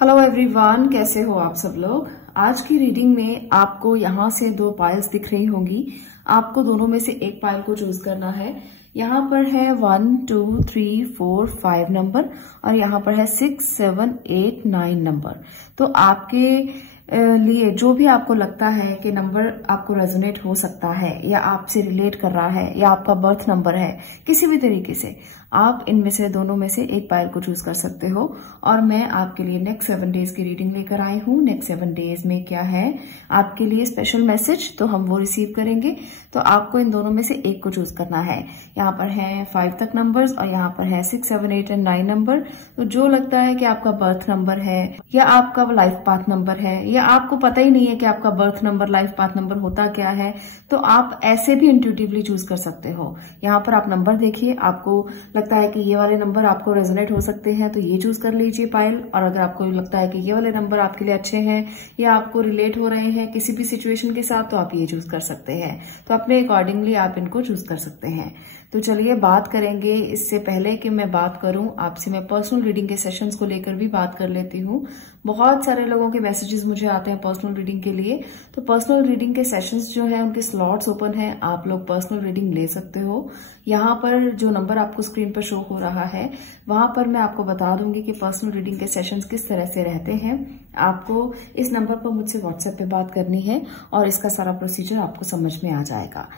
Hello everyone, कैसे हो आप सब लोग। आज की रीडिंग में आपको यहाँ से दो पाइल्स दिख रही होंगी। आपको दोनों में से एक पाइल को चूज करना है। यहाँ पर है 1 2 3 4 5 नंबर और यहाँ पर है 6 7 8 9 नंबर। तो आपके लिए जो भी आपको लगता है कि नंबर आपको रेजोनेट हो सकता है या आपसे रिलेट कर रहा है या आपका बर्थ नंबर है, किसी भी तरीके से आप इनमें से दोनों में से एक पाइल को चूज कर सकते हो। और मैं आपके लिए नेक्स्ट 7 डेज की रीडिंग लेकर आई हूँ। नेक्स्ट 7 डेज में क्या है आपके लिए स्पेशल मैसेज, तो हम वो रिसीव करेंगे। तो आपको इन दोनों में से एक को चूज करना है। यहाँ पर है 5 तक नंबर्स और यहाँ पर है 6 7 8 एंड 9 नंबर। तो जो लगता है कि आपका बर्थ नंबर है या आपका लाइफ पाथ नंबर है या आपको पता ही नहीं है कि आपका birth number life path number होता क्या है, तो आप ऐसे भी इंट्यूटिवली चूज कर सकते हो। यहाँ पर आप नंबर देखिए, आपको लगता है कि ये वाले नंबर आपको रेजोनेट हो सकते हैं तो ये चूज कर लीजिए पाइल। और अगर आपको लगता है कि ये वाले नंबर आपके लिए अच्छे हैं या आपको रिलेट हो रहे हैं किसी भी सिचुएशन के साथ, तो आप ये चूज कर सकते हैं। तो अपने अकॉर्डिंगली आप इनको चूज कर सकते हैं। तो चलिए बात करेंगे। इससे पहले कि मैं बात करूं आपसे, मैं पर्सनल रीडिंग के सेशंस को लेकर भी बात कर लेती हूं। बहुत सारे लोगों के मैसेजेस मुझे आते हैं पर्सनल रीडिंग के लिए। तो पर्सनल रीडिंग के सेशंस जो है उनके स्लॉट्स ओपन है, आप लोग पर्सनल रीडिंग ले सकते हो। यहाँ पर जो नंबर आपको स्क्रीन पर शो हो रहा है वहां पर मैं आपको बता दूंगी कि पर्सनल रीडिंग के सेशंस किस तरह से रहते हैं। आपको इस नंबर पर मुझसे व्हाट्सएप पे बात करनी है और इसका सारा प्रोसीजर आपको समझ में आ जाएगा।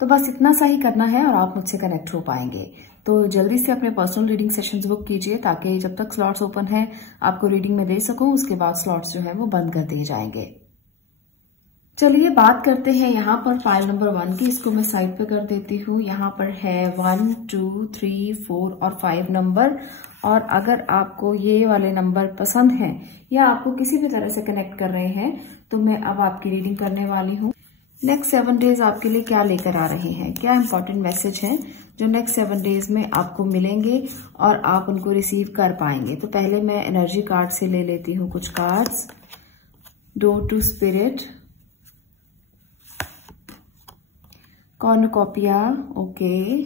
तो बस इतना सा ही करना है और आप मुझसे कनेक्ट हो पाएंगे। तो जल्दी से अपने पर्सनल रीडिंग सेशंस बुक कीजिए ताकि जब तक स्लॉट्स ओपन है आपको रीडिंग में दे सकूं, उसके बाद स्लॉट्स जो है वो बंद कर दिए जाएंगे। चलिए बात करते हैं यहाँ पर फाइल नंबर 1 की। इसको मैं साइड पे कर देती हूँ। यहाँ पर है 1 2 3 4 और 5 नंबर। और अगर आपको ये वाले नंबर पसंद हैं या आपको किसी भी तरह से कनेक्ट कर रहे हैं तो मैं अब आपकी रीडिंग करने वाली हूँ। नेक्स्ट 7 डेज आपके लिए क्या लेकर आ रहे हैं, क्या इंपॉर्टेंट मैसेज है जो नेक्स्ट 7 डेज में आपको मिलेंगे और आप उनको रिसीव कर पाएंगे। तो पहले मैं एनर्जी कार्ड से ले लेती हूँ कुछ cards. Door to spirit, cornucopia, okay,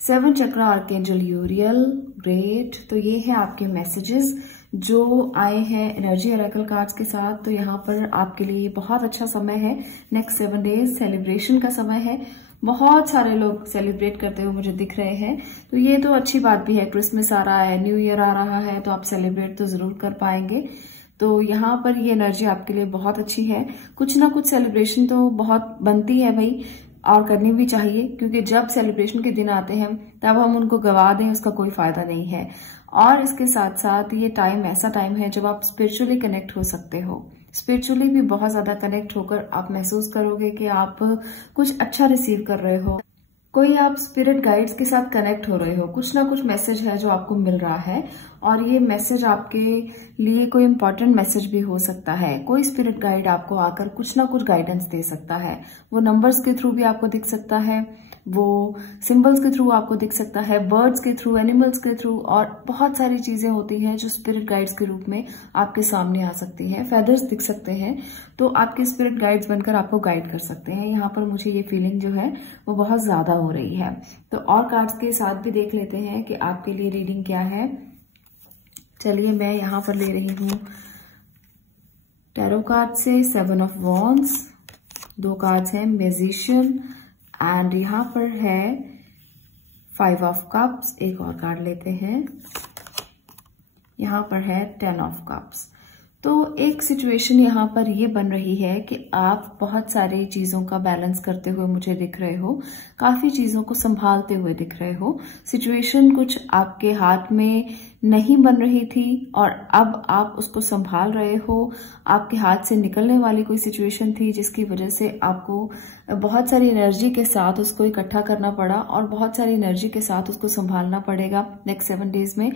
7 chakra archangel Uriel, great. तो ये है आपके मैसेजेस जो आए हैं एनर्जी ऑरेकल कार्ड्स के साथ। तो यहाँ पर आपके लिए बहुत अच्छा समय है। नेक्स्ट 7 डेज सेलिब्रेशन का समय है। बहुत सारे लोग सेलिब्रेट करते हुए मुझे दिख रहे हैं, तो ये तो अच्छी बात भी है। क्रिसमस आ रहा है, न्यू ईयर आ रहा है, तो आप सेलिब्रेट तो जरूर कर पाएंगे। तो यहाँ पर ये एनर्जी आपके लिए बहुत अच्छी है। कुछ ना कुछ सेलिब्रेशन तो बहुत बनती है भाई, और करनी भी चाहिए, क्योंकि जब सेलिब्रेशन के दिन आते हैं तब हम उनको गवा दें उसका कोई फायदा नहीं है। और इसके साथ साथ ये टाइम ऐसा टाइम है जब आप स्पिरिचुअली कनेक्ट हो सकते हो। स्पिरिचुअली भी बहुत ज्यादा कनेक्ट होकर आप महसूस करोगे कि आप कुछ अच्छा रिसीव कर रहे हो, कोई आप स्पिरिट गाइड्स के साथ कनेक्ट हो रहे हो, कुछ ना कुछ मैसेज है जो आपको मिल रहा है। और ये मैसेज आपके लिए कोई इंपॉर्टेंट मैसेज भी हो सकता है। कोई स्पिरिट गाइड आपको आकर कुछ ना कुछ गाइडेंस दे सकता है। वो नंबर्स के थ्रू भी आपको दिख सकता है, वो सिंबल्स के थ्रू आपको दिख सकता है, बर्ड्स के थ्रू, एनिमल्स के थ्रू, और बहुत सारी चीजें होती हैं जो स्पिरिट गाइड्स के रूप में आपके सामने आ सकती हैं। फेदर्स दिख सकते हैं, तो आपके स्पिरिट गाइड्स बनकर आपको गाइड कर सकते हैं। यहाँ पर मुझे ये फीलिंग जो है वो बहुत ज्यादा हो रही है। तो और कार्ड्स के साथ भी देख लेते हैं कि आपके लिए रीडिंग क्या है। चलिए मैं यहाँ पर ले रही हूँ टैरो कार्ड से 7 ऑफ वॉन्ड्स, 2 कार्ड्स हैं मैजिशियन, एंड यहाँ पर है 5 ऑफ कप्स। एक और कार्ड लेते हैं, यहाँ पर है 10 ऑफ कप्स। तो एक सिचुएशन यहाँ पर ये बन रही है कि आप बहुत सारी चीजों का बैलेंस करते हुए मुझे दिख रहे हो, काफी चीजों को संभालते हुए दिख रहे हो। सिचुएशन कुछ आपके हाथ में नहीं बन रही थी और अब आप उसको संभाल रहे हो। आपके हाथ से निकलने वाली कोई सिचुएशन थी जिसकी वजह से आपको बहुत सारी एनर्जी के साथ उसको इकट्ठा करना पड़ा और बहुत सारी एनर्जी के साथ उसको संभालना पड़ेगा नेक्स्ट 7 डेज में।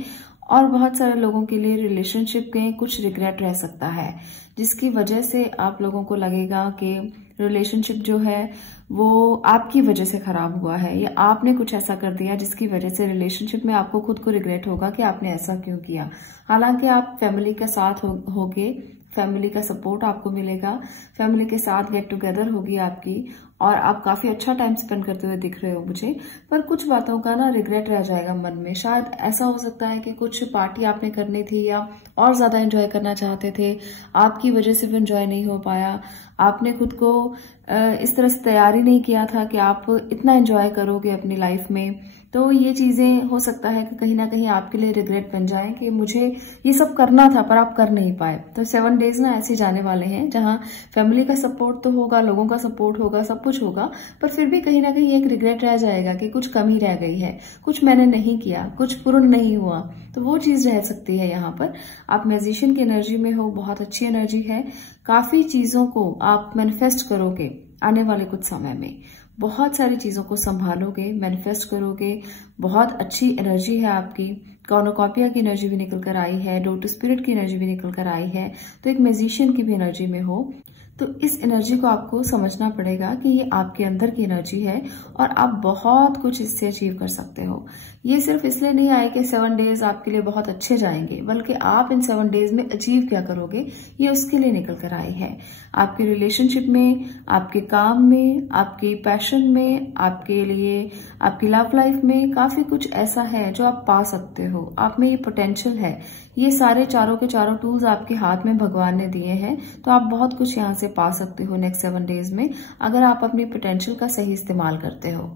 और बहुत सारे लोगों के लिए रिलेशनशिप में कुछ रिग्रेट रह सकता है, जिसकी वजह से आप लोगों को लगेगा कि रिलेशनशिप जो है वो आपकी वजह से खराब हुआ है या आपने कुछ ऐसा कर दिया जिसकी वजह से रिलेशनशिप में आपको खुद को रिग्रेट होगा कि आपने ऐसा क्यों किया। हालांकि आप फैमिली के साथ होके फैमिली का सपोर्ट आपको मिलेगा, फैमिली के साथ गेट टुगेदर होगी आपकी और आप काफी अच्छा टाइम स्पेंड करते हुए दिख रहे हो मुझे। पर कुछ बातों का ना रिग्रेट रह जाएगा मन में। शायद ऐसा हो सकता है कि कुछ पार्टी आपने करनी थी या और ज्यादा एंजॉय करना चाहते थे, आपकी वजह से भी एंजॉय नहीं हो पाया। आपने खुद को इस तरह से तैयारी नहीं किया था कि आप इतना एंजॉय करोगे अपनी लाइफ में। तो ये चीजें हो सकता है कि कहीं ना कहीं आपके लिए रिग्रेट बन जाए कि मुझे ये सब करना था पर आप कर नहीं पाए। तो 7 डेज ना ऐसे जाने वाले हैं जहां फैमिली का सपोर्ट तो होगा, लोगों का सपोर्ट होगा, सब कुछ होगा, पर फिर भी कहीं ना कहीं एक रिग्रेट रह जाएगा कि कुछ कमी रह गई है, कुछ मैंने नहीं किया, कुछ पूर्ण नहीं हुआ। तो वो चीज रह सकती है यहाँ पर। आप मैजिशियन की एनर्जी में हो, बहुत अच्छी एनर्जी है। काफी चीजों को आप मैनिफेस्ट करोगे आने वाले कुछ समय में, बहुत सारी चीजों को संभालोगे, मैनिफेस्ट करोगे। बहुत अच्छी एनर्जी है आपकी। कॉर्नुकॉपिया की एनर्जी भी निकल कर आई है, डोर टू स्पिरिट की एनर्जी भी निकल कर आई है। तो एक मैजिशियन की भी एनर्जी में हो, तो इस एनर्जी को आपको समझना पड़ेगा कि ये आपके अंदर की एनर्जी है और आप बहुत कुछ इससे अचीव कर सकते हो। ये सिर्फ इसलिए नहीं आए कि 7 डेज आपके लिए बहुत अच्छे जाएंगे, बल्कि आप इन 7 डेज में अचीव क्या करोगे ये उसके लिए निकल कर आई है। आपके रिलेशनशिप में, आपके काम में, आपके पैशन में, आपके लिए आपकी लव लाइफ में काफी कुछ ऐसा है जो आप पा सकते हो। आप में ये पोटेंशियल है। ये सारे चारों के चारों टूल्स आपके हाथ में भगवान ने दिए हैं, तो आप बहुत कुछ यहाँ से पा सकते हो नेक्स्ट 7 डेज में, अगर आप अपनी पोटेंशियल का सही इस्तेमाल करते हो।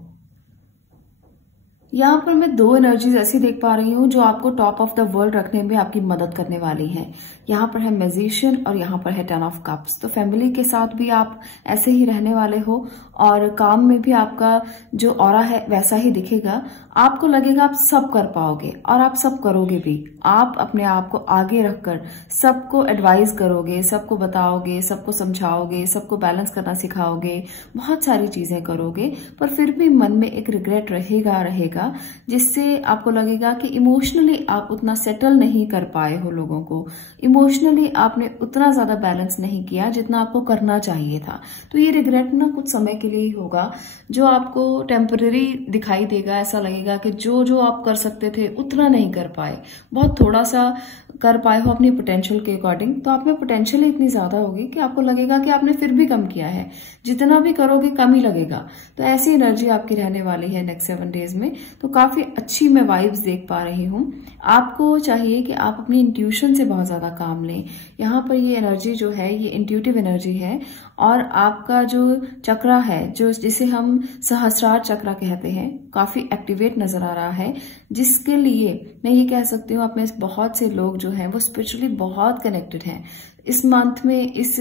यहाँ पर मैं 2 एनर्जीज ऐसी देख पा रही हूँ जो आपको टॉप ऑफ द वर्ल्ड रखने में आपकी मदद करने वाली हैं। यहाँ पर है मैजिशियन और यहाँ पर है 10 ऑफ कप्स। तो फैमिली के साथ भी आप ऐसे ही रहने वाले हो और काम में भी आपका जो ऑरा है वैसा ही दिखेगा। आपको लगेगा आप सब कर पाओगे और आप सब करोगे भी। आप अपने आप को आगे रखकर सबको एडवाइस करोगे, सबको बताओगे, सबको समझाओगे, सबको बैलेंस करना सिखाओगे, बहुत सारी चीजें करोगे। पर फिर भी मन में एक रिग्रेट रहेगा जिससे आपको लगेगा कि इमोशनली आप उतना सेटल नहीं कर पाए हो लोगों को, इमोशनली आपने उतना ज्यादा बैलेंस नहीं किया जितना आपको करना चाहिए था। तो ये रिग्रेट ना कुछ समय के लिए ही होगा, जो आपको टेम्पररी दिखाई देगा। ऐसा लगेगा कि जो आप कर सकते थे उतना नहीं कर पाए, बहुत थोड़ा सा कर पाए हो अपनी पोटेंशियल के अकॉर्डिंग। तो आप में पोटेंशियल इतनी ज्यादा होगी कि आपको लगेगा कि आपने फिर भी कम किया है, जितना भी करोगे कम ही लगेगा। तो ऐसी एनर्जी आपकी रहने वाली है नेक्स्ट 7 डेज में। तो काफी अच्छी मैं वाइब्स देख पा रही हूँ। आपको चाहिए कि आप अपनी इंट्यूशन से बहुत ज्यादा काम लें। यहाँ पर ये एनर्जी जो है ये इंट्यूटिव एनर्जी है और आपका जो चक्रा है, जो जिसे हम सहस्रार चक्रा कहते हैं, काफी एक्टिवेट नजर आ रहा है, जिसके लिए मैं ये कह सकती हूँ आप में बहुत से लोग जो हैं वो स्पिरिचुअली बहुत कनेक्टेड हैं। इस मंथ में, इस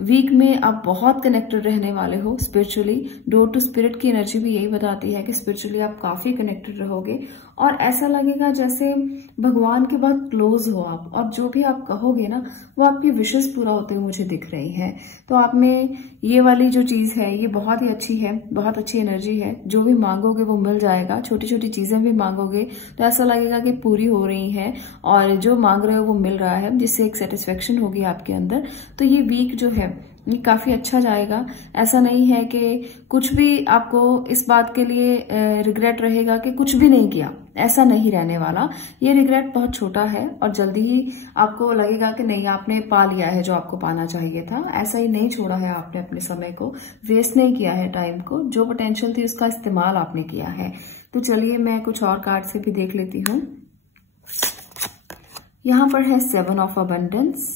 वीक में आप बहुत कनेक्टेड रहने वाले हो स्पिरिचुअली। डोर टू स्पिरिट की एनर्जी भी यही बताती है कि स्पिरिचुअली आप काफी कनेक्टेड रहोगे और ऐसा लगेगा जैसे भगवान के बहुत क्लोज हो आप, और जो भी आप कहोगे ना वो आपकी विशेष पूरा होते हुए मुझे दिख रही है। तो आप में ये वाली जो चीज है ये बहुत ही अच्छी है, बहुत अच्छी एनर्जी है। जो भी मांगोगे वो मिल जाएगा, छोटी छोटी चीजें भी मांगोगे तो ऐसा लगेगा कि पूरी हो रही है और जो मांग रहे हो वो मिल रहा है, जिससे एक सेटिस्फेक्शन होगी आपके अंदर। तो ये वीक जो है ये काफी अच्छा जाएगा। ऐसा नहीं है कि कुछ भी आपको इस बात के लिए रिग्रेट रहेगा कि कुछ भी नहीं किया, ऐसा नहीं रहने वाला। ये रिग्रेट बहुत छोटा है और जल्दी ही आपको लगेगा कि नहीं आपने पा लिया है जो आपको पाना चाहिए था। ऐसा ही नहीं छोड़ा है आपने, अपने समय को वेस्ट नहीं किया है, टाइम को, जो पोटेंशियल थी उसका इस्तेमाल आपने किया है। तो चलिए मैं कुछ और कार्ड से भी देख लेती हूँ। यहाँ पर है 7 ऑफ अबंडेंस।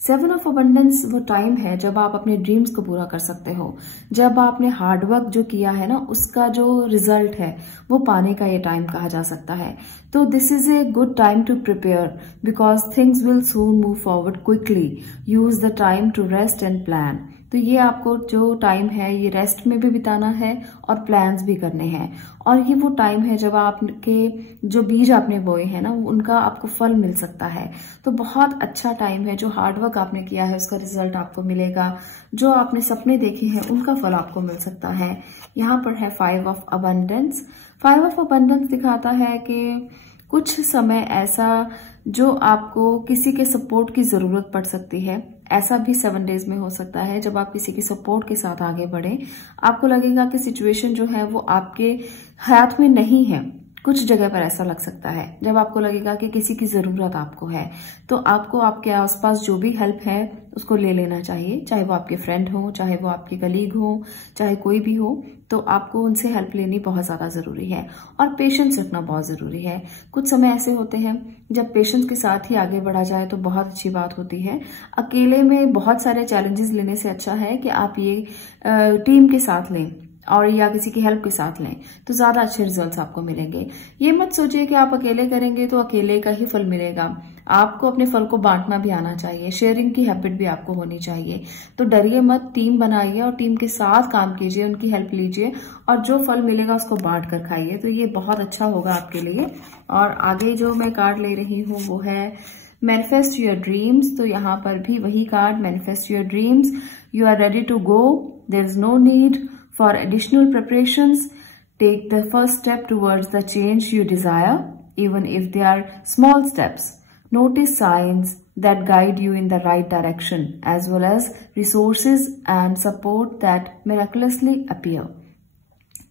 7 ऑफ अबंडेंस वो टाइम है जब आप अपने ड्रीम्स को पूरा कर सकते हो, जब आपने हार्डवर्क जो किया है ना उसका जो रिजल्ट है वो पाने का ये टाइम कहा जा सकता है। तो this is a good time to prepare because things will soon move forward quickly. Use the time to rest and plan. तो ये आपको जो टाइम है ये रेस्ट में भी बिताना है और प्लान्स भी करने हैं। और ये वो टाइम है जब आपके जो बीज आपने बोए हैं ना उनका आपको फल मिल सकता है। तो बहुत अच्छा टाइम है। जो हार्डवर्क आपने किया है उसका रिजल्ट आपको मिलेगा, जो आपने सपने देखे हैं उनका फल आपको मिल सकता है। यहाँ पर है 5 ऑफ अबंडेंस। 5 ऑफ अबंडेंस दिखाता है कि कुछ समय ऐसा जो आपको किसी के सपोर्ट की जरूरत पड़ सकती है। ऐसा भी 7 डेज में हो सकता है जब आप किसी की सपोर्ट के साथ आगे बढ़े। आपको लगेगा कि सिचुएशन जो है वो आपके हाथ में नहीं है, कुछ जगह पर ऐसा लग सकता है जब आपको लगेगा कि किसी की जरूरत आपको है, तो आपको आपके आसपास जो भी हेल्प है उसको ले लेना चाहिए, चाहे वो आपके फ्रेंड हो, चाहे वो आपके कलीग हो, चाहे कोई भी हो, तो आपको उनसे हेल्प लेनी बहुत ज्यादा जरूरी है। और पेशेंस रखना बहुत जरूरी है। कुछ समय ऐसे होते हैं जब पेशेंस के साथ ही आगे बढ़ा जाए तो बहुत अच्छी बात होती है। अकेले में बहुत सारे चैलेंजेस लेने से अच्छा है कि आप ये टीम के साथ लें और या किसी की हेल्प के साथ लें, तो ज्यादा अच्छे रिजल्ट्स आपको मिलेंगे। ये मत सोचिए कि आप अकेले करेंगे तो अकेले का ही फल मिलेगा। आपको अपने फल को बांटना भी आना चाहिए, शेयरिंग की हैबिट भी आपको होनी चाहिए। तो डरिए मत, टीम बनाइए और टीम के साथ काम कीजिए, उनकी हेल्प लीजिए और जो फल मिलेगा उसको बांट कर खाइए, तो ये बहुत अच्छा होगा आपके लिए। और आगे जो मैं कार्ड ले रही हूँ वो है मैनिफेस्ट योर ड्रीम्स। तो यहाँ पर भी वही card, manifest your dreams, you are ready to go, there is no need for additional preparations. Take the first step towards the change you desire, even if they are small steps. Notice signs that guide you in the right direction, as well as resources and support that miraculously appear.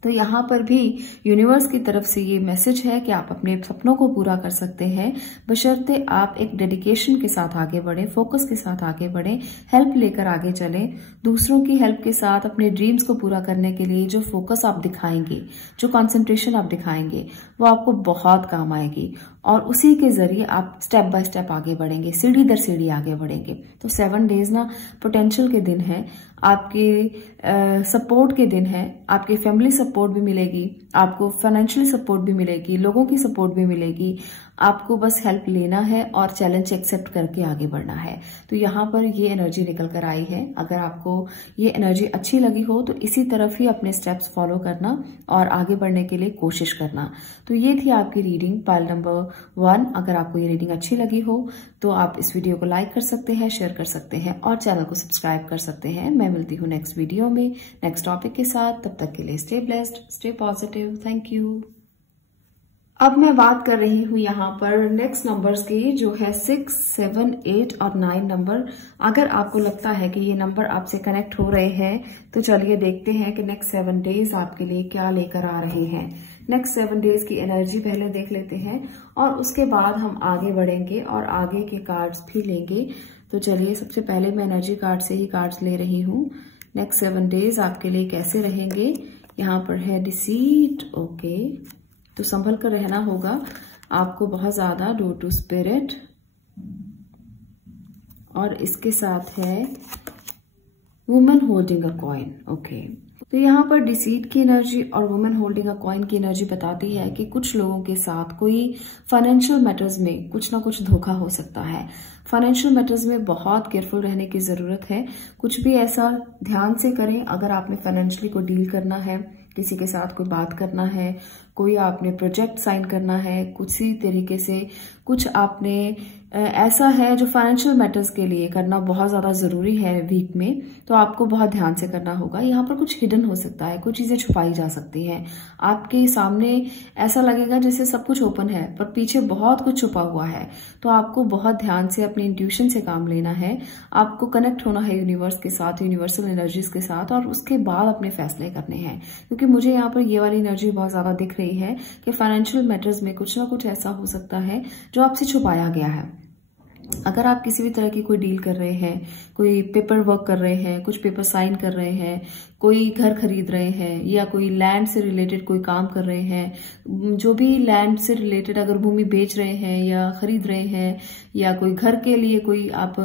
तो यहाँ पर भी universe की तरफ से ये message है कि आप अपने सपनों को पूरा कर सकते हैं, बशर्ते आप एक डेडिकेशन के साथ आगे बढ़े, फोकस के साथ आगे बढ़े, हेल्प लेकर आगे चलें। दूसरों की हेल्प के साथ अपने ड्रीम्स को पूरा करने के लिए जो फोकस आप दिखाएंगे, जो कंसंट्रेशन आप दिखाएंगे, वो आपको बहुत काम आएगी और उसी के जरिए आप स्टेप बाय स्टेप आगे बढ़ेंगे, सीढ़ी दर सीढ़ी आगे बढ़ेंगे। तो 7 डेज ना पोटेंशियल के दिन है, आपके सपोर्ट के दिन है, आपकी फैमिली सपोर्ट भी मिलेगी, आपको फाइनेंशियल सपोर्ट भी मिलेगी, लोगों की सपोर्ट भी मिलेगी। आपको बस हेल्प लेना है और चैलेंज एक्सेप्ट करके आगे बढ़ना है। तो यहाँ पर ये एनर्जी निकल कर आई है। अगर आपको ये एनर्जी अच्छी लगी हो तो इसी तरफ ही अपने स्टेप्स फॉलो करना और आगे बढ़ने के लिए कोशिश करना। तो ये थी आपकी रीडिंग पाइल नंबर 1। अगर आपको ये रीडिंग अच्छी लगी हो तो आप इस वीडियो को लाइक कर सकते हैं, शेयर कर सकते हैं और चैनल को सब्सक्राइब कर सकते हैं। मैं मिलती हूँ नेक्स्ट वीडियो में नेक्स्ट टॉपिक के साथ। तब तक के लिए stay blessed, stay positive. Thank you. अब मैं बात कर रही हूँ यहाँ पर नेक्स्ट नंबर्स की, जो है 6, 7, 8 और 9 नंबर। अगर आपको लगता है कि ये नंबर आपसे कनेक्ट हो रहे हैं तो चलिए देखते हैं कि नेक्स्ट 7 डेज आपके लिए क्या लेकर आ रहे हैं। नेक्स्ट 7 डेज की एनर्जी पहले देख लेते हैं और उसके बाद हम आगे बढ़ेंगे और आगे के कार्ड्स भी लेंगे। तो चलिए सबसे पहले मैं एनर्जी कार्ड से ही कार्ड्स ले रही हूँ। नेक्स्ट 7 डेज आपके लिए कैसे रहेंगे। यहाँ पर है डिसीट, ओके, तो संभल कर रहना होगा आपको बहुत ज्यादा, डू टू स्पिरिट। और इसके साथ है woman holding a coin, okay. तो यहाँ पर डिसीट की एनर्जी और वुमन होल्डिंग अ कॉइन की एनर्जी बताती है कि कुछ लोगों के साथ कोई फाइनेंशियल मैटर्स में कुछ ना कुछ धोखा हो सकता है। फाइनेंशियल मैटर्स में बहुत केयरफुल रहने की जरूरत है। कुछ भी ऐसा ध्यान से करें। अगर आपने फाइनेंशियली को डील करना है, किसी के साथ कोई बात करना है, कोई आपने प्रोजेक्ट साइन करना है, कुछ ही तरीके से कुछ आपने ऐसा है जो फाइनेंशियल मैटर्स के लिए करना बहुत ज्यादा जरूरी है वीक में, तो आपको बहुत ध्यान से करना होगा। यहाँ पर कुछ हिडन हो सकता है, कुछ चीजें छुपाई जा सकती हैं। आपके सामने ऐसा लगेगा जैसे सब कुछ ओपन है पर पीछे बहुत कुछ छुपा हुआ है। तो आपको बहुत ध्यान से अपने इंट्यूशन से काम लेना है। आपको कनेक्ट होना है यूनिवर्स के साथ, यूनिवर्सल एनर्जीज के साथ, और उसके बाद अपने फैसले करने हैं। क्योंकि मुझे यहाँ पर ये वाली एनर्जी बहुत ज्यादा दिख रही है कि फाइनेंशियल मैटर्स में कुछ ना कुछ ऐसा हो सकता है जो आपसे छुपाया गया है। अगर आप किसी भी तरह की कोई डील कर रहे हैं, कोई पेपर वर्क कर रहे हैं, कुछ पेपर साइन कर रहे हैं, कोई घर खरीद रहे हैं या कोई लैंड से रिलेटेड कोई काम कर रहे हैं, जो भी लैंड से रिलेटेड अगर भूमि बेच रहे हैं या खरीद रहे हैं या कोई घर के लिए कोई आप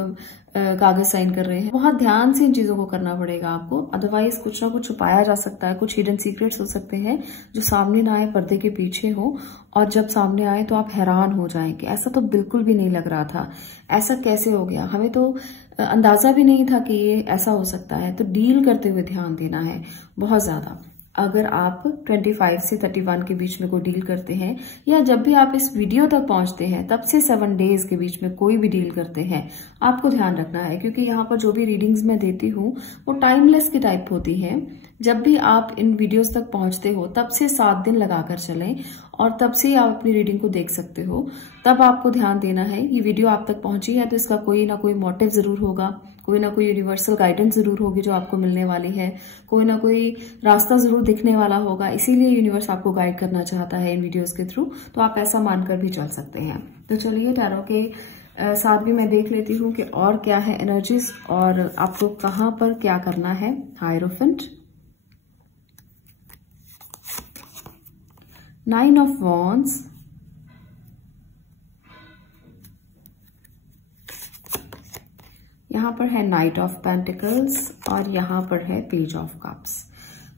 कागज साइन कर रहे हैं, बहुत ध्यान से इन चीजों को करना पड़ेगा आपको। अदरवाइज कुछ ना कुछ छुपाया जा सकता है, कुछ हिडन सीक्रेट्स हो सकते हैं जो सामने ना आए, पर्दे के पीछे हो, और जब सामने आए तो आप हैरान हो जाएंगे। ऐसा तो बिल्कुल भी नहीं लग रहा था, ऐसा कैसे हो गया, हमें तो अंदाजा भी नहीं था कि ये ऐसा हो सकता है। तो डील करते हुए ध्यान देना है बहुत ज्यादा। अगर आप 25 से 31 के बीच में कोई डील करते हैं या जब भी आप इस वीडियो तक पहुंचते हैं तब से 7 डेज के बीच में कोई भी डील करते हैं, आपको ध्यान रखना है। क्योंकि यहाँ पर जो भी रीडिंग्स मैं देती हूँ वो टाइमलेस की टाइप होती है। जब भी आप इन वीडियोस तक पहुंचते हो तब से 7 दिन लगाकर चलें और तब से आप अपनी रीडिंग को देख सकते हो। तब आपको ध्यान देना है। ये वीडियो आप तक पहुंची है तो इसका कोई ना कोई मोटिव जरूर होगा, कोई ना कोई यूनिवर्सल गाइडेंस जरूर होगी जो आपको मिलने वाली है, कोई ना कोई रास्ता जरूर दिखने वाला होगा, इसीलिए यूनिवर्स आपको गाइड करना चाहता है इन वीडियोस के थ्रू। तो आप ऐसा मानकर भी चल सकते हैं। तो चलिए टैरो के साथ भी मैं देख लेती हूँ कि और क्या है एनर्जीज और आपको कहाँ पर क्या करना है। हायरोफेंट, 9 ऑफ वॉन्ड्स, यहाँ पर है नाइट ऑफ पेंटिकल्स और यहाँ पर है पेज ऑफ कप्स।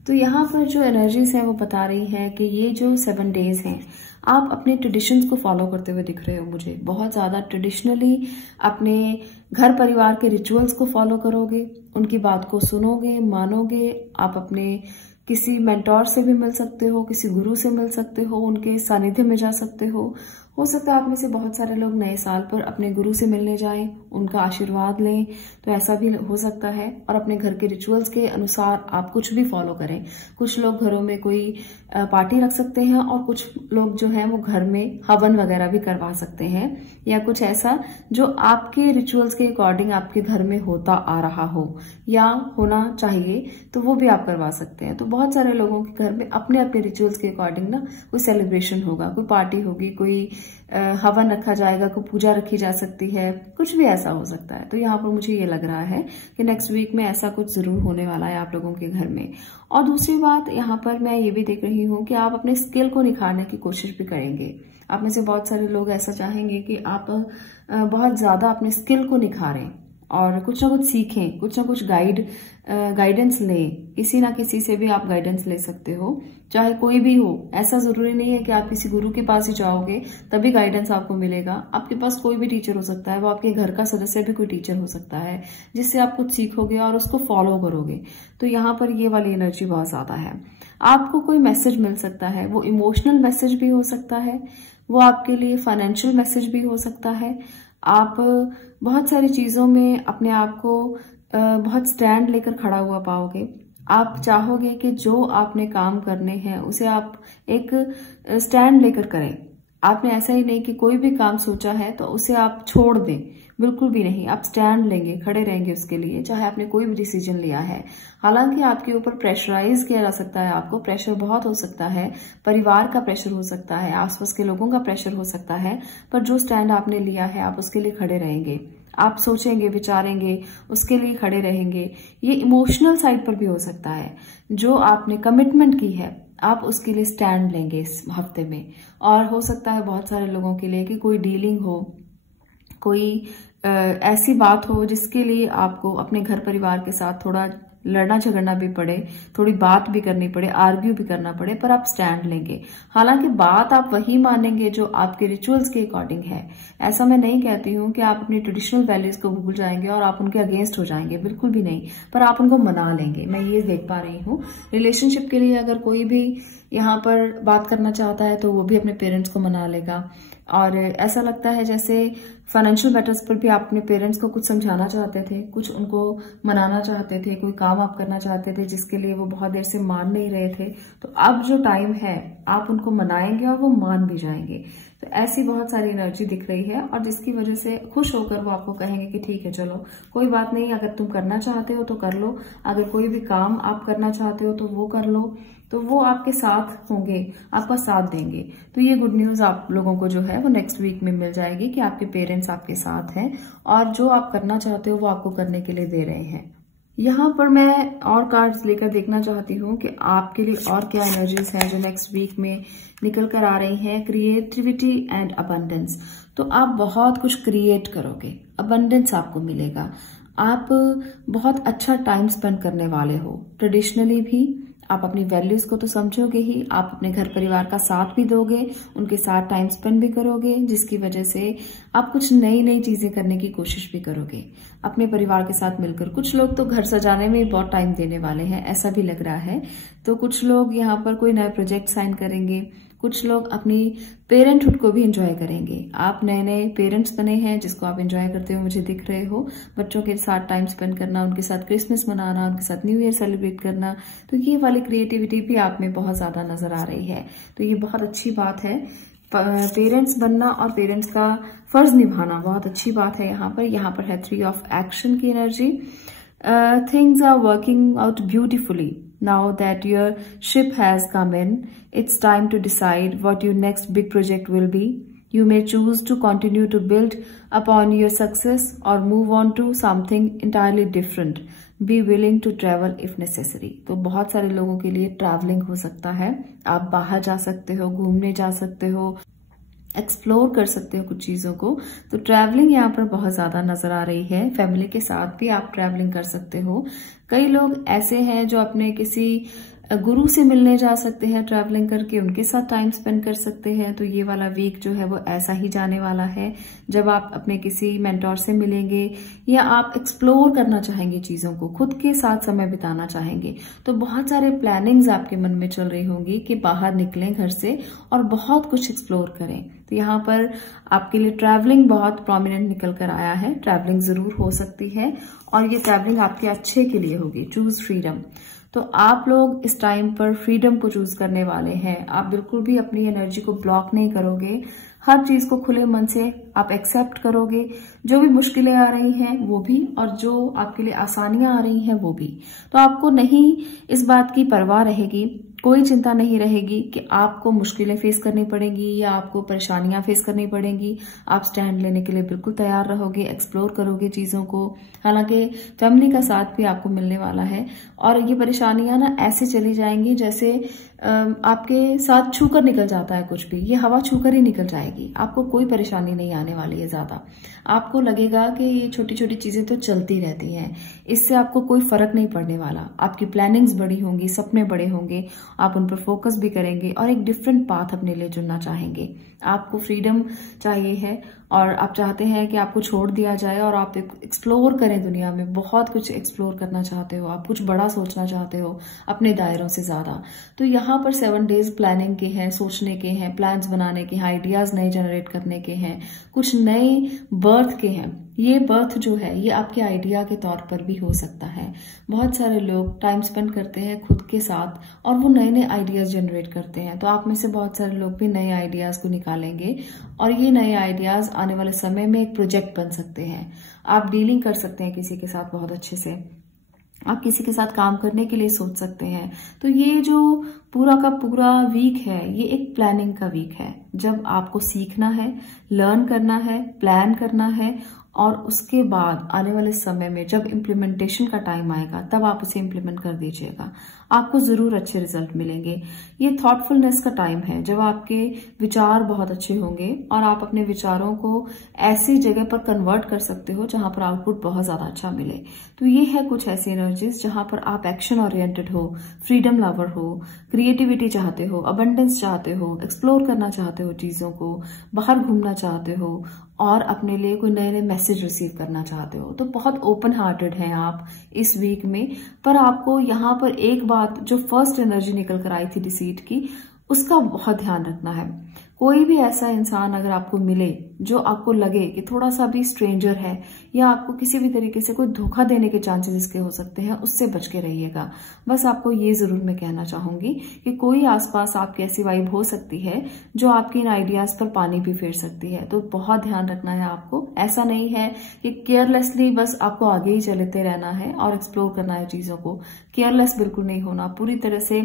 तो यहाँ पर जो एनर्जीज है वो बता रही है कि ये जो 7 डेज हैं आप अपने ट्रेडिशंस को फॉलो करते हुए दिख रहे हो मुझे। बहुत ज्यादा ट्रेडिशनली अपने घर परिवार के रिचुअल्स को फॉलो करोगे, उनकी बात को सुनोगे, मानोगे। आप अपने किसी मेंटोर से भी मिल सकते हो, किसी गुरु से मिल सकते हो, उनके सानिध्य में जा सकते हो सकता है आप में से बहुत सारे लोग नए साल पर अपने गुरु से मिलने जाएं, उनका आशीर्वाद लें, तो ऐसा भी हो सकता है। और अपने घर के रिचुअल्स के अनुसार आप कुछ भी फॉलो करें। कुछ लोग घरों में कोई पार्टी रख सकते हैं और कुछ लोग जो है वो घर में हवन वगैरह भी करवा सकते हैं, या कुछ ऐसा जो आपके रिचुअल्स के अकॉर्डिंग आपके घर में होता आ रहा हो या होना चाहिए, तो वो भी आप करवा सकते हैं। तो बहुत सारे लोगों के घर में अपने अपने रिचुअल्स के अकॉर्डिंग ना कोई सेलिब्रेशन होगा, कोई पार्टी होगी, कोई हवन रखा जाएगा, कोई पूजा रखी जा सकती है, कुछ भी ऐसा हो सकता है। तो यहाँ पर मुझे ये लग रहा है कि नेक्स्ट वीक में ऐसा कुछ जरूर होने वाला है आप लोगों के घर में। और दूसरी बात यहाँ पर मैं ये भी देख रही हूँ कि आप अपने स्किल को निखारने की कोशिश भी करेंगे। आप में से बहुत सारे लोग ऐसा चाहेंगे कि आप बहुत ज्यादा अपने स्किल को निखारें और कुछ ना कुछ सीखें, कुछ ना कुछ गाइडेंस लें। किसी ना किसी से भी आप गाइडेंस ले सकते हो, चाहे कोई भी हो। ऐसा जरूरी नहीं है कि आप किसी गुरु के पास ही जाओगे तभी गाइडेंस आपको मिलेगा। आपके पास कोई भी टीचर हो सकता है, वो आपके घर का सदस्य भी कोई टीचर हो सकता है, जिससे आप कुछ सीखोगे और उसको फॉलो करोगे। तो यहाँ पर ये वाली एनर्जी बहुत ज्यादा है। आपको कोई मैसेज मिल सकता है, वो इमोशनल मैसेज भी हो सकता है, वो आपके लिए फाइनेंशियल मैसेज भी हो सकता है। आप बहुत सारी चीजों में अपने आप को बहुत स्टैंड लेकर खड़ा हुआ पाओगे। आप चाहोगे कि जो आपने काम करने हैं उसे आप एक स्टैंड लेकर करें। आपने ऐसा ही नहीं कि कोई भी काम सोचा है तो उसे आप छोड़ दें, बिल्कुल भी नहीं। आप स्टैंड लेंगे, खड़े रहेंगे उसके लिए, चाहे आपने कोई भी डिसीजन लिया है। हालांकि आपके ऊपर प्रेशराइज किया जा सकता है, आपको प्रेशर बहुत हो सकता है, परिवार का प्रेशर हो सकता है, आसपास के लोगों का प्रेशर हो सकता है, पर जो स्टैंड आपने लिया है आप उसके लिए खड़े रहेंगे। आप सोचेंगे, विचारेंगे, उसके लिए खड़े रहेंगे। ये इमोशनल साइड पर भी हो सकता है। जो आपने कमिटमेंट की है आप उसके लिए स्टैंड लेंगे इस हफ्ते में। और हो सकता है बहुत सारे लोगों के लिए कि कोई डीलिंग हो, कोई ऐसी बात हो जिसके लिए आपको अपने घर परिवार के साथ थोड़ा लड़ना झगड़ना भी पड़े, थोड़ी बात भी करनी पड़े, आर्ग्यू भी करना पड़े, पर आप स्टैंड लेंगे। हालांकि बात आप वही मानेंगे जो आपके रिचुअल्स के अकॉर्डिंग है। ऐसा मैं नहीं कहती हूँ कि आप अपनी ट्रेडिशनल वैल्यूज को भूल जाएंगे और आप उनके अगेंस्ट हो जाएंगे, बिल्कुल भी नहीं, पर आप उनको मना लेंगे। मैं ये देख पा रही हूँ। रिलेशनशिप के लिए अगर कोई भी यहाँ पर बात करना चाहता है तो वो भी अपने पेरेंट्स को मना लेगा। और ऐसा लगता है जैसे फाइनेंशियल मैटर्स पर भी आप अपने पेरेंट्स को कुछ समझाना चाहते थे, कुछ उनको मनाना चाहते थे, कोई काम आप करना चाहते थे जिसके लिए वो बहुत देर से मान नहीं रहे थे। तो अब जो टाइम है आप उनको मनाएंगे और वो मान भी जाएंगे। तो ऐसी बहुत सारी एनर्जी दिख रही है और जिसकी वजह से खुश होकर वो आपको कहेंगे कि ठीक है चलो कोई बात नहीं, अगर तुम करना चाहते हो तो कर लो, अगर कोई भी काम आप करना चाहते हो तो वो कर लो। तो वो आपके साथ होंगे, आपका साथ देंगे। तो ये गुड न्यूज आप लोगों को जो है वो नेक्स्ट वीक में मिल जाएगी कि आपके पेरेंट्स आपके साथ हैं और जो आप करना चाहते हो वो आपको करने के लिए दे रहे हैं। यहाँ पर मैं और कार्ड्स लेकर देखना चाहती हूँ कि आपके लिए और क्या एनर्जीज हैं जो नेक्स्ट वीक में निकल कर आ रही हैं। Creativity and abundance. तो आप बहुत कुछ क्रिएट करोगे, अबंडेंस आपको मिलेगा। आप बहुत अच्छा टाइम स्पेंड करने वाले हो। ट्रेडिशनली भी आप अपनी वैल्यूज को तो समझोगे ही, आप अपने घर परिवार का साथ भी दोगे, उनके साथ टाइम स्पेंड भी करोगे, जिसकी वजह से आप कुछ नई नई चीजें करने की कोशिश भी करोगे अपने परिवार के साथ मिलकर। कुछ लोग तो घर सजाने में बहुत टाइम देने वाले हैं, ऐसा भी लग रहा है। तो कुछ लोग यहाँ पर कोई नया प्रोजेक्ट साइन करेंगे, कुछ लोग अपनी पेरेंटहुड को भी एंजॉय करेंगे। आप नए नए पेरेंट्स बने हैं जिसको आप एंजॉय करते हुए मुझे दिख रहे हो। बच्चों के साथ टाइम स्पेंड करना, उनके साथ क्रिसमस मनाना, उनके साथ न्यू ईयर सेलिब्रेट करना, तो ये वाली क्रिएटिविटी भी आप में बहुत ज्यादा नजर आ रही है। तो ये बहुत अच्छी बात है। पेरेंट्स बनना और पेरेंट्स का फर्ज निभाना बहुत अच्छी बात है। यहाँ पर है 3 ऑफ एक्शन की एनर्जी। Things are working out beautifully now that your ship has come in. It's time to decide what your next big project will be. You may choose to continue to build upon your success or move on to something entirely different. Be willing to travel if necessary. तो बहुत सारे लोगों के लिए travelling हो सकता है। आप बाहर जा सकते हो, घूमने जा सकते हो, एक्सप्लोर कर सकते हो कुछ चीजों को। तो ट्रैवलिंग यहाँ पर बहुत ज्यादा नजर आ रही है। फैमिली के साथ भी आप ट्रैवलिंग कर सकते हो। कई लोग ऐसे हैं जो अपने किसी गुरु से मिलने जा सकते हैं, ट्रैवलिंग करके उनके साथ टाइम स्पेंड कर सकते हैं। तो ये वाला वीक जो है वो ऐसा ही जाने वाला है जब आप अपने किसी मेंटोर से मिलेंगे या आप एक्सप्लोर करना चाहेंगे, चीजों को खुद के साथ समय बिताना चाहेंगे। तो बहुत सारे प्लानिंग्स आपके मन में चल रही होंगी कि बाहर निकलें घर से और बहुत कुछ एक्सप्लोर करें। तो यहाँ पर आपके लिए ट्रैवलिंग बहुत प्रोमिनेंट निकल कर आया है। ट्रैवलिंग जरूर हो सकती है और ये ट्रैवलिंग आपके अच्छे के लिए होगी। Choose freedom. तो आप लोग इस टाइम पर फ्रीडम को चूज करने वाले हैं। आप बिल्कुल भी अपनी एनर्जी को ब्लॉक नहीं करोगे। हर चीज को खुले मन से आप एक्सेप्ट करोगे। जो भी मुश्किलें आ रही हैं वो भी, और जो आपके लिए आसानियां आ रही हैं वो भी। तो आपको नहीं इस बात की परवाह रहेगी, कोई चिंता नहीं रहेगी कि आपको मुश्किलें फेस करनी पड़ेंगी या आपको परेशानियां फेस करनी पड़ेंगी। आप स्टैंड लेने के लिए बिल्कुल तैयार रहोगे, एक्सप्लोर करोगे चीजों को। हालांकि फैमिली का साथ भी आपको मिलने वाला है और ये परेशानियां ना ऐसे चली जाएंगी जैसे आपके साथ छूकर निकल जाता है कुछ भी, ये हवा छूकर ही निकल जाएगी। आपको कोई परेशानी नहीं आने वाली है ज्यादा। आपको लगेगा कि ये छोटी छोटी चीजें तो चलती रहती हैं, इससे आपको कोई फर्क नहीं पड़ने वाला। आपकी प्लानिंग्स बड़ी होंगी, सपने बड़े होंगे, आप उन पर फोकस भी करेंगे और एक डिफरेंट पाथ अपने लिए चुनना चाहेंगे। आपको फ्रीडम चाहिए है और आप चाहते हैं कि आपको छोड़ दिया जाए और आप एक्सप्लोर करें दुनिया में। बहुत कुछ एक्सप्लोर करना चाहते हो, आप कुछ बड़ा सोचना चाहते हो अपने दायरों से ज्यादा। तो यहाँ पर 7 डेज प्लानिंग के हैं, सोचने के हैं, प्लान्स बनाने के हैं, आइडियाज नए जनरेट करने के हैं, कुछ नए बर्थ के हैं। ये बर्थ जो है ये आपके आइडिया के तौर पर भी हो सकता है। बहुत सारे लोग टाइम स्पेंड करते हैं खुद के साथ और वो नए नए आइडियाज जनरेट करते हैं। तो आप में से बहुत सारे लोग भी नए आइडियाज को निकालेंगे और ये नए आइडियाज आने वाले समय में एक प्रोजेक्ट बन सकते हैं। आप डीलिंग कर सकते हैं किसी के साथ बहुत अच्छे से, आप किसी के साथ काम करने के लिए सोच सकते हैं। तो ये जो पूरा का पूरा वीक है ये एक प्लानिंग का वीक है, जब आपको सीखना है, लर्न करना है, प्लान करना है और उसके बाद आने वाले समय में जब इम्प्लीमेंटेशन का टाइम आएगा तब आप उसे इम्प्लीमेंट कर दीजिएगा। आपको जरूर अच्छे रिजल्ट मिलेंगे। ये थॉटफुलनेस का टाइम है जब आपके विचार बहुत अच्छे होंगे और आप अपने विचारों को ऐसी जगह पर कन्वर्ट कर सकते हो जहां पर आउटपुट बहुत ज्यादा अच्छा मिले। तो ये है कुछ ऐसी एनर्जीज जहां पर आप एक्शन ओरिएंटेड हो, फ्रीडम लवर हो, क्रिएटिविटी चाहते हो, अबंडेंस चाहते हो, एक्सप्लोर करना चाहते हो चीजों को, बाहर घूमना चाहते हो और अपने लिए कोई नए नए मैसेज रिसीव करना चाहते हो। तो बहुत ओपन हार्टेड हैं आप इस वीक में। पर आपको यहाँ पर एक बात जो फर्स्ट एनर्जी निकल कर आई थी डिसीट की, उसका बहुत ध्यान रखना है। कोई भी ऐसा इंसान अगर आपको मिले जो आपको लगे कि थोड़ा सा भी स्ट्रेंजर है या आपको किसी भी तरीके से कोई धोखा देने के चांसेस इसके हो सकते हैं, उससे बच के रहिएगा। बस आपको ये जरूर मैं कहना चाहूंगी कि कोई आसपास आपकी ऐसी वाइब हो सकती है जो आपके इन आइडियाज पर पानी भी फेर सकती है। तो बहुत ध्यान रखना है आपको। ऐसा नहीं है कि केयरलेसली बस आपको आगे ही चलते रहना है और एक्सप्लोर करना है चीजों को। केयरलेस बिल्कुल नहीं होना, पूरी तरह से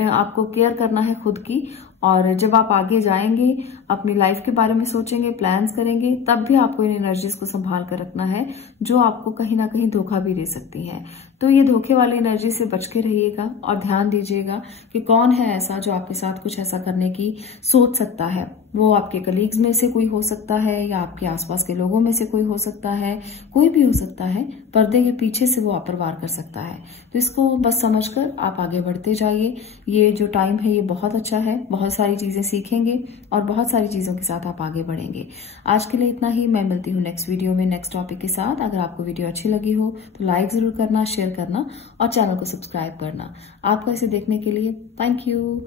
आपको केयर करना है खुद की। और जब आप आगे जाएंगे, अपनी लाइफ के बारे में सोचेंगे, प्लान्स करेंगे, तब भी आपको इन एनर्जीज को संभाल कर रखना है जो आपको कहीं ना कहीं धोखा भी दे सकती है। तो ये धोखे वाली एनर्जी से बच के रहिएगा और ध्यान दीजिएगा कि कौन है ऐसा जो आपके साथ कुछ ऐसा करने की सोच सकता है। वो आपके कलीग्स में से कोई हो सकता है या आपके आसपास के लोगों में से कोई हो सकता है, कोई भी हो सकता है। पर्दे के पीछे से वो आप पर वार कर सकता है। तो इसको बस समझकर आप आगे बढ़ते जाइए। ये जो टाइम है ये बहुत अच्छा है, बहुत सारी चीजें सीखेंगे और बहुत सारी चीजों के साथ आप आगे बढ़ेंगे। आज के लिए इतना ही। मैं मिलती हूँ नेक्स्ट वीडियो में नेक्स्ट टॉपिक के साथ। अगर आपको वीडियो अच्छी लगी हो तो लाइक जरूर करना, शेयर करना और चैनल को सब्सक्राइब करना। आपका इसे देखने के लिए थैंक यू।